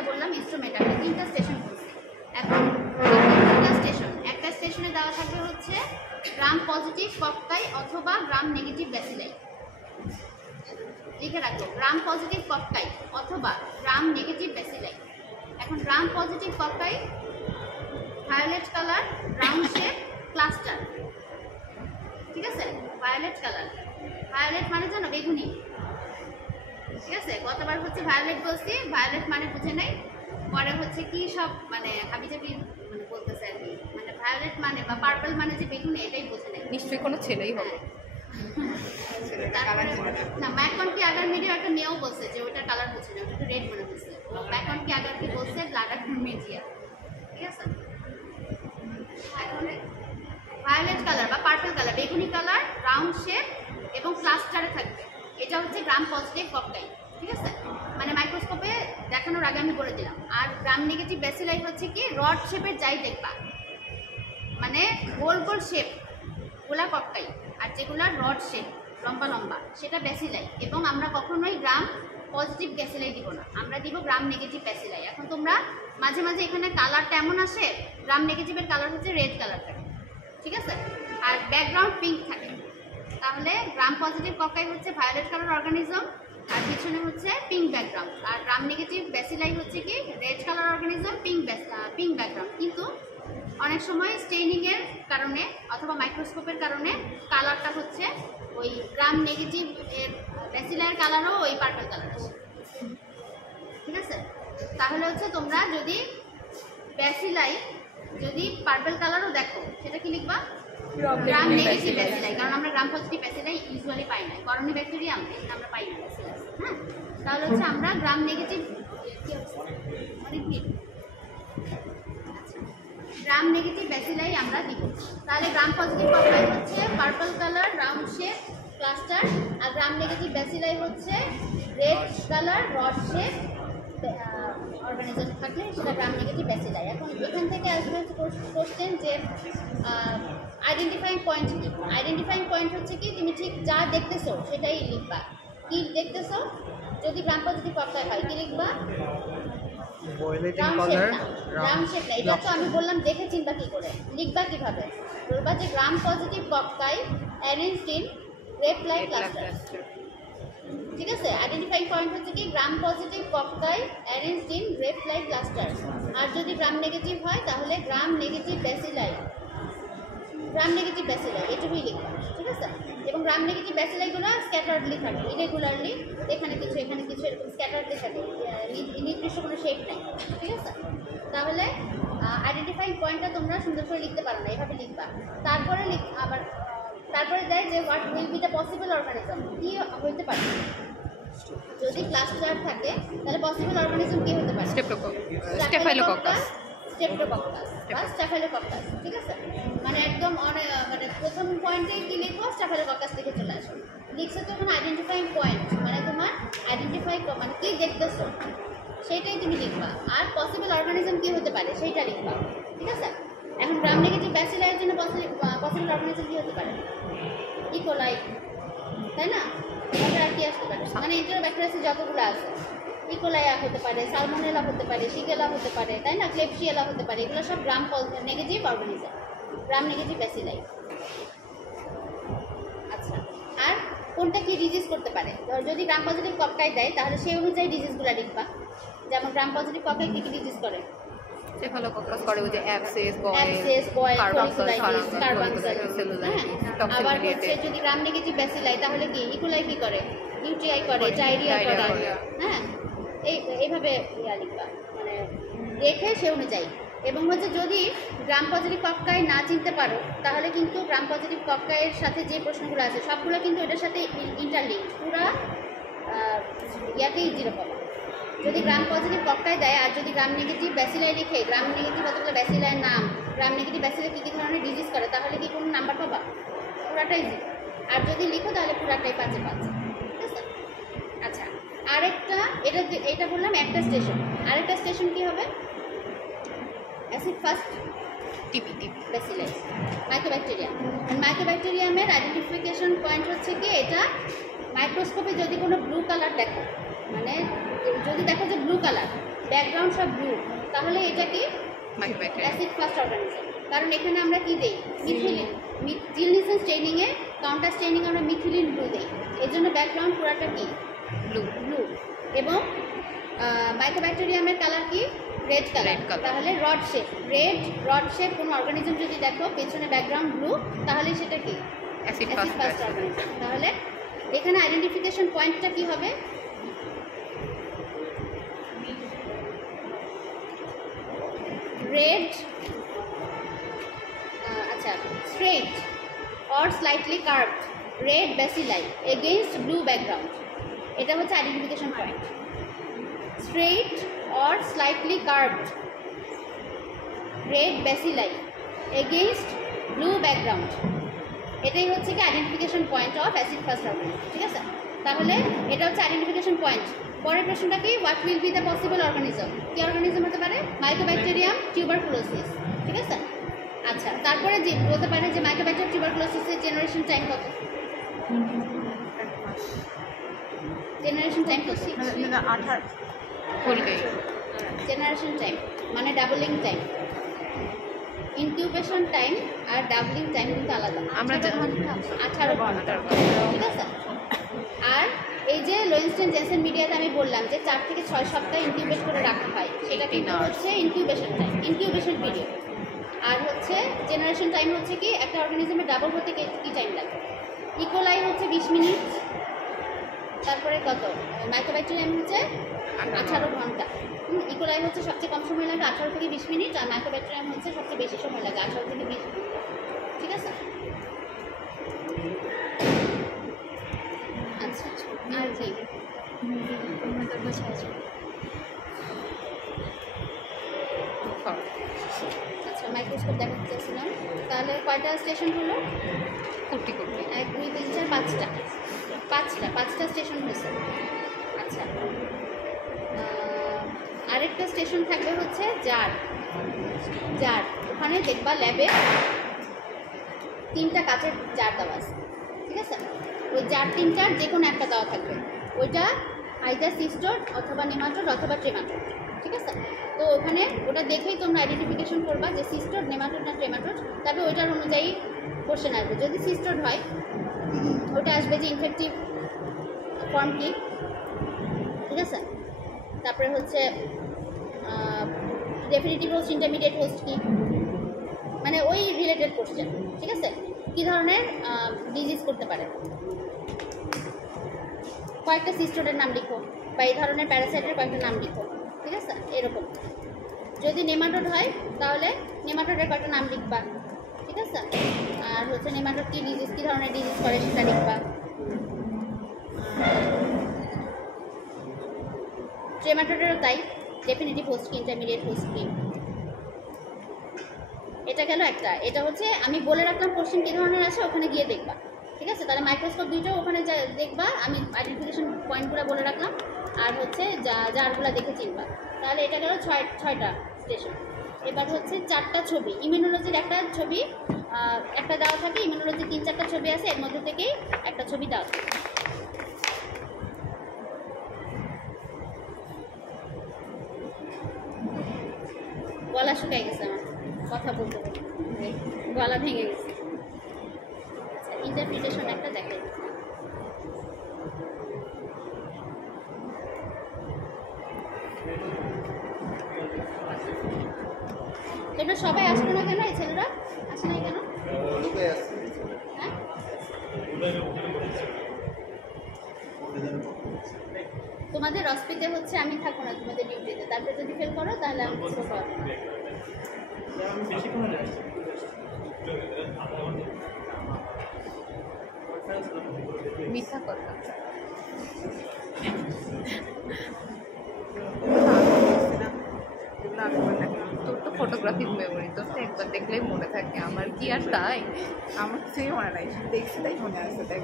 যেটা বললাম ইনস্ট্রুমেন্টাল, 3টা স্টেশন বলছি। এখন একটা স্টেশনে দেওয়া থাকবে হচ্ছে গ্রাম পজিটিভ ককটাই অথবা গ্রাম নেগেটিভ ব্যাসিলাই। লিখে রাখো, গ্রাম পজিটিভ ককটাই অথবা গ্রাম নেগেটিভ ব্যাসিলাই। এখন গ্রাম পজিটিভ ককটাই violet colour, round shape, cluster. ঠিক আছে, ভায়োলেট কালার, ভায়োলেট মানে জানো বেগুনি। ঠিক আছে, গতবার হচ্ছে ভায়োলেট বলছি, ভায়োলেট মানে বুঝে নাই, পরে হচ্ছে কি সব মানে হাবিজাবি মানে বলতেছে আর কি, মানে ভায়োলেট মানে বা পার্পল মানে যে বেগুনি এটাই বুঝে নাই। নিশ্চয়ই কোনো ছেলেই হবে। না, ম্যাকন কি আগার মিডিয়া একটা মেয়েও বলছে যে ওইটা কালার বুঝে না, ওটা রেড মনে হচ্ছে। ম্যাকন কি আগার কি বলছে ব্লাডার মিডিয়া। ঠিক আছে, এখন ভায়োলেট কালার বা পার্পল কালার, বেগুনি কালার, রাউন্ড শেপ এবং ক্লাস্টারে থাকবে। এটা হচ্ছে গ্রাম পজিটিভ ককটাইল। ঠিক আছে, মানে মাইক্রোস্কোপে দেখানোর আগে আমি বলে দিলাম। আর গ্রাম নেগেটিভ ব্যাসিলাই হচ্ছে কি রড শেপের যাই দেখবা, মানে গোল গোল শেপ গোলা ককটাইল, আর যেগুলা রড শেপ লম্বা লম্বা সেটা ব্যাসিলাই। এবং আমরা কখনোই গ্রাম পজিটিভ ব্যাসিলাই দিব না, আমরা দিব গ্রাম নেগেটিভ ব্যাসিলাই। এখন তোমরা মাঝে মাঝে এখানে কালারটা এমন আসে, গ্রাম নেগেটিভের কালার হচ্ছে রেড কালার থাকে। ঠিক আছে, আর ব্যাকগ্রাউন্ড পিঙ্ক থাকে। তাহলে গ্রাম পজিটিভ ককটাইল হচ্ছে ভায়োলেট কালার অর্গানিজম আর পিছনে হচ্ছে পিঙ্ক ব্যাকগ্রাউন্ড। আর গ্রাম নেগেটিভ ব্যাসিলাই হচ্ছে কি red colour organism, pink background. কিন্তু অনেক সময় স্টেইনিংয়ের কারণে অথবা মাইক্রোস্কোপের কারণে কালারটা হচ্ছে ওই গ্রাম নেগেটিভ এর ব্যাসিলাইয়ের কালারও ওই পার্পল কালার আসে। ঠিক আছে, তাহলে হচ্ছে তোমরা যদি ব্যাসিলাই যদি পার্পল কালারও দেখো সেটা কি লিখবা গ্রাম নেগেটিভ ব্যাসিলাই, কারণ আমরা গ্রাম পজিটিভ ব্যাসিলাই ইউজুয়ালি পাই না, করনি ব্যাকটেরিয়াম আমরা পাই না ব্যাসিলাই। হ্যাঁ, তাহলে হচ্ছে আমরা gram negative gram negative bacilli আমরা দিব। তাহলে গ্রাম পজিটিভ ককটাইল হচ্ছে purple colour, round shape, cluster. আর গ্রাম নেগেটিভ ব্যাসিলাই হচ্ছে red colour, rod shape organism থাকলে সেটা গ্রাম নেগেটিভ ব্যাসিলাই। এখন এখান থেকে আসবে কোশ্চেন যে আইডেন্টিফাইং পয়েন্ট কি। আইডেন্টিফাইং পয়েন্ট হচ্ছে কি তুমি ঠিক যা দেখতেছো সেটাই লিখবা। কি দেখতেছো, যদি গ্রাম পজিটিভ ককটাইল হয় কি লিখবা গ্রাম শেপ না। এটা তো আমি বললাম দেখে চিনবা কি করে, লিখবা কিভাবে বলবা যে gram positive cocktail arranged in grape like cluster. ঠিক আছে, আইডেন্টিফাইং পয়েন্ট হচ্ছে কি gram positive cocktail arranged in grape like cluster. আর যদি গ্রাম নেগেটিভ হয় তাহলে gram negative bacilli, gram negative bacilli এটুকুই লিখবা। ঠিক আছে, এবং গ্রাম নেগেটিভ ব্যাসিলাইগুলো স্ক্যাটার্ডলি থাকে, ইরেগুলারলি এখানে কিছু এখানে কিছু এরকম স্ক্যাটার্ডলি থাকে, নির্দিষ্ট কোনো শেপ নেই। ঠিক আছে, তাহলে আইডেন্টিফাইং পয়েন্টটা তোমরা সুন্দর করে লিখতে পারো না, এভাবে লিখবা। তারপরে আবার তারপরে দেয় যে what will be the possible organism, কী হইতে পারে। যদি ক্লাস্টার থাকে তাহলে পসিবল অর্গানিজম কী হতে পারে স্টেফাইলোকক্কাস বা স্টেফাইলোকক্কাস। ঠিক আছে, মানে একদম মানে প্রথম পয়েন্টে কি লিখবো স্টেফাইলোকক্কাস লিখে চলে আসো। লিখছে তো ওখানে আইডেন্টিফাইং পয়েন্ট, মানে তোমার আইডেন্টিফাই মানে কী দেখতেছো সেইটাই তুমি লিখবা, আর পসিবল অর্গানিজম কী হতে পারে সেইটা লিখবা। ঠিক আছে, এখন গ্রাম নেগেটিভ ব্যাসিলাইয়ের জন্য পসিবল অর্গানিজম কী হতে পারে ইকোলাই, তাই না? তাহলে আর কি আসতে পারে, মানে এন্টেরোব্যাকটেরিয়াস যতগুলো আছে ইকোলাইয়া হতে পারে, সালমোনেলা হতে পারে, শিগেলা হতে পারে, তাই না, ক্লেবশিয়েলা হতে পারে, এগুলো সব গ্রাম নেগেটিভ অর্গানিজম, গ্রাম নেগেটিভ ব্যাসিলাই। আচ্ছা, আর কোনটা কি ডিজিজ করতে পারে, যদি গ্রাম পজিটিভ ককটাইল দেয় তাহলে সেই অনুযায়ী ডিজিজগুলো লিখবা। যেমন গ্রাম পজিটিভ ককটাইল কী কী ডিজিজ করে, স্টেফাইলোকক্কাস করে ওই যে অ্যাবসেস, বয়েল, ফলিকুলাইটিস, কার্বানকুলাইটিস। হ্যাঁ, আবার হচ্ছে যদি গ্রাম নেগেটিভ ব্যাসিলাই তাহলে কি ইকোলাই কী করে, ইউটিআই করে, ডায়রিয়া করে। হ্যাঁ, এইভাবে লিখবা, মানে দেখে সে অনুযায়ী। এবং হচ্ছে যদি গ্রাম পজিটিভ ককটাইল না চিনতে পারো তাহলে কিন্তু গ্রাম পজিটিভ ককটাইলের সাথে যে প্রশ্নগুলো আছে সবগুলো কিন্তু এটার সাথে ইন্টারলিঙ্ক, পুরা ইয়াকেই জিরো পাবো। যদি গ্রাম পজিটিভ ককটাইল দেয় আর যদি গ্রাম নেগেটিভ ব্যাসিলাই লিখে গ্রাম নেগেটিভ কতগুলো ব্যাসিলাইয়ের নাম, গ্রাম নেগেটিভ ব্যাসিলাই কী কী ধরনের ডিজিজ করে, তাহলে কি কোনো নাম্বার পাবা, পুরাটাই জিরো। আর যদি লিখো তাহলে পুরাটাই 5-এ 5। ঠিক আছে, আচ্ছা আরেকটা, এটা বললাম একটা স্টেশন, আরেকটা স্টেশন কি হবে acid fast TB bacillus mycobacterium. মাইক্রোব্যাকটেরিয়ামের আইডেন্টিফিকেশন পয়েন্ট হচ্ছে কি এটা মাইক্রোস্কোপে যদি কোনো ব্লু কালার দেখো, মানে যদি দেখো যে ব্লু কালার ব্যাকগ্রাউন্ড সব ব্লু, তাহলে এটা কি মাইক্রোব্যাকটেরিয়াম। Acid first organism. কারণ এখানে আমরা কি দেই, মিথিলিন। জিলনিসেন স্টেইনিংয়ে কাউন্টার স্টেইনিং আমরা মিথিলিন ব্লু দিই, এর জন্য ব্যাকগ্রাউন্ড পুরাটা কি ব্লু। ব্লু। এবং মাইক্রোব্যাকটেরিয়ামের কালার কি রেড কালার। Red color. তাহলে rod shape, red rod shape কোনো অর্গানিজম যদি দেখো পেছনে ব্যাকগ্রাউন্ড ব্লু, তাহলে সেটা কি acid acid first first. Organism. তাহলে এখানে আইডেন্টিফিকেশন পয়েন্টটা কি হবে, রেড, আচ্ছা straight or slightly curved red bacilli against blue background, এটা হচ্ছে identification point. Straight or slightly curved red bacilli against blue background, এটাই হচ্ছে কি identification point of acid first organism. ঠিক আছে, তাহলে এটা হচ্ছে আইডেন্টিফিকেশন পয়েন্ট। পরের প্রশ্নটা কি, what will be the possible organism, কি অর্গানিজম হতে পারে, মাইক্রোব্যাকটেরিয়াম টিউবারকুলোসিস। ঠিক আছে, আচ্ছা তারপরে যে বলতে পারে যে মাইক্রোব্যাকটেরিয়াম টিউবারকুলোসিসের জেনারেশন টাইম কত, জেনারেশন টাইম কত, ফুলকে জেনারেশন টাইম মানে ডাবলিং টাইম, ইনকিউবেশন টাইম আর ডাবলিং টাইম কিন্তু আলাদা। আমরা 18 ঘন্টা। ঠিক আছে, আর এই যে লোয়েনস্টেন জেনসেন মিডিয়াতে আমি বললাম যে 4 থেকে 6 সপ্তাহ ইনকিউবেট করে রাখা হয়, সেটা কিন্তু হচ্ছে ইনকিউবেশন টাইম, ইনকিউবেশন পিরিয়ড। আর হচ্ছে জেনারেশন টাইম হচ্ছে কি একটা অর্গানিজমের ডাবল হতে কি টাইম লাগে, ইকোলাই হচ্ছে 20 মিনিট, তারপরে কত মাইক্রোব্যাকটেরিয়াম হচ্ছে 18 ঘন্টা। ইকোলাই হচ্ছে সবচেয়ে কম সময় লাগে 18 থেকে 20 মিনিট, আর মাইক্রোব্যাকটেরিয়াম হচ্ছে সবচেয়ে বেশি সময় লাগে 18 থেকে 20 মিনিট। ঠিক আছে, আচ্ছা আর কি আচ্ছা মাইক্রোস্কোপ দেখাতে চাইছিলাম। তাহলে কয়টা স্টেশন হলো, কুটি কুটি 1 2 3 4 5টা স্টেশন হয়েছে। আচ্ছা আরেকটা স্টেশন থাকবে হচ্ছে জার, ওখানে দেখবা ল্যাবে 3টা কাচের জার দেওয়া আছে। ঠিক আছে, ওই জার 3টার যে কোনো একটা দেওয়া থাকবে, ওইটা আইদার সিস্টোড অথবা নেমাটোড অথবা ট্রেমাটোড। ঠিক আছে, তো ওখানে ওটা দেখেই তোমরা আইডেন্টিফিকেশন করবা যে সিস্টোড, নেমাটোড না ট্রেমাটোড, তবে ওইটার অনুযায়ী কোশ্চেন আসবে। যদি সিস্টোড হয় ওটা আসবে যে ইনফেক্টিভ ফর্ম কি। ঠিক আছে, তারপরে হচ্ছে ডেফিনিটিভ হোস্ট, ইন্টারমিডিয়েট হোস্ট কি, মানে ওই রিলেটেড কোশ্চেন। ঠিক আছে, কী ধরনের ডিজিজ করতে পারে, কয়েকটা সিস্টোডের নাম লিখো, বা এই ধরনের প্যারাসাইটের কয়েকটা নাম লিখো। ঠিক আছে, এরকম। যদি নেমাটোড হয় তাহলে নেমাটোডের কয়েকটা নাম লিখবা। ঠিক আছে, আর হচ্ছে নেমাটোড কী ডিজিজ, কী ধরনের ডিজিজ করে সেটা লিখবা। ট্রেমাটোডেরও তাই, ডেফিনিটিভ হোস্ট কি, ইন্টারমিডিয়েট হোস্ট কি। এটা গেল একটা, এটা হচ্ছে আমি বলে রাখলাম কোশ্চেন কী ধরনের আছে, ওখানে গিয়ে দেখবা। ঠিক আছে, তাহলে মাইক্রোস্কোপ দুইটাও ওখানে দেখবা, আমি আইডেন্টিফিকেশন পয়েন্টগুলো বলে রাখলাম, আর হচ্ছে জারগুলো দেখে চিনবা। তাহলে এটা গেল 6টা স্টেশন। এবার হচ্ছে 4টা ছবি, ইমিউনোলজির একটা ছবি একটা দেওয়া থাকে, ইমিউনোলজির 3-4টা ছবি আছে, এর মধ্যে থেকেই একটা ছবি দেওয়া থাকে। গলা শুকাই গেছে আমার কথা বলতে বলতে, গলা ভেঙে গেছে। আচ্ছা ইন্টারপ্রিটেশন একটা দেখাই দিচ্ছি। তোমরা সবাই আসলো না কেন, এই ছেলেরা আসে না কেন? হ্যাঁ তোমাদের হসপিতে হচ্ছে আমি থাকবো না তোমাদের ডিউটিতে, তারপরে যদি ফেল করো তাহলে আমি কিছু করবো না। মিথ্যা কথা। তোর তো ফটোগ্রাফিক মেমোরি, তোর তো একবার দেখলেই মনে থাকে, আমার কি আর তাই? আমার কিছুই মনে নাই, দেখছি তাই মনে আছে। দেখ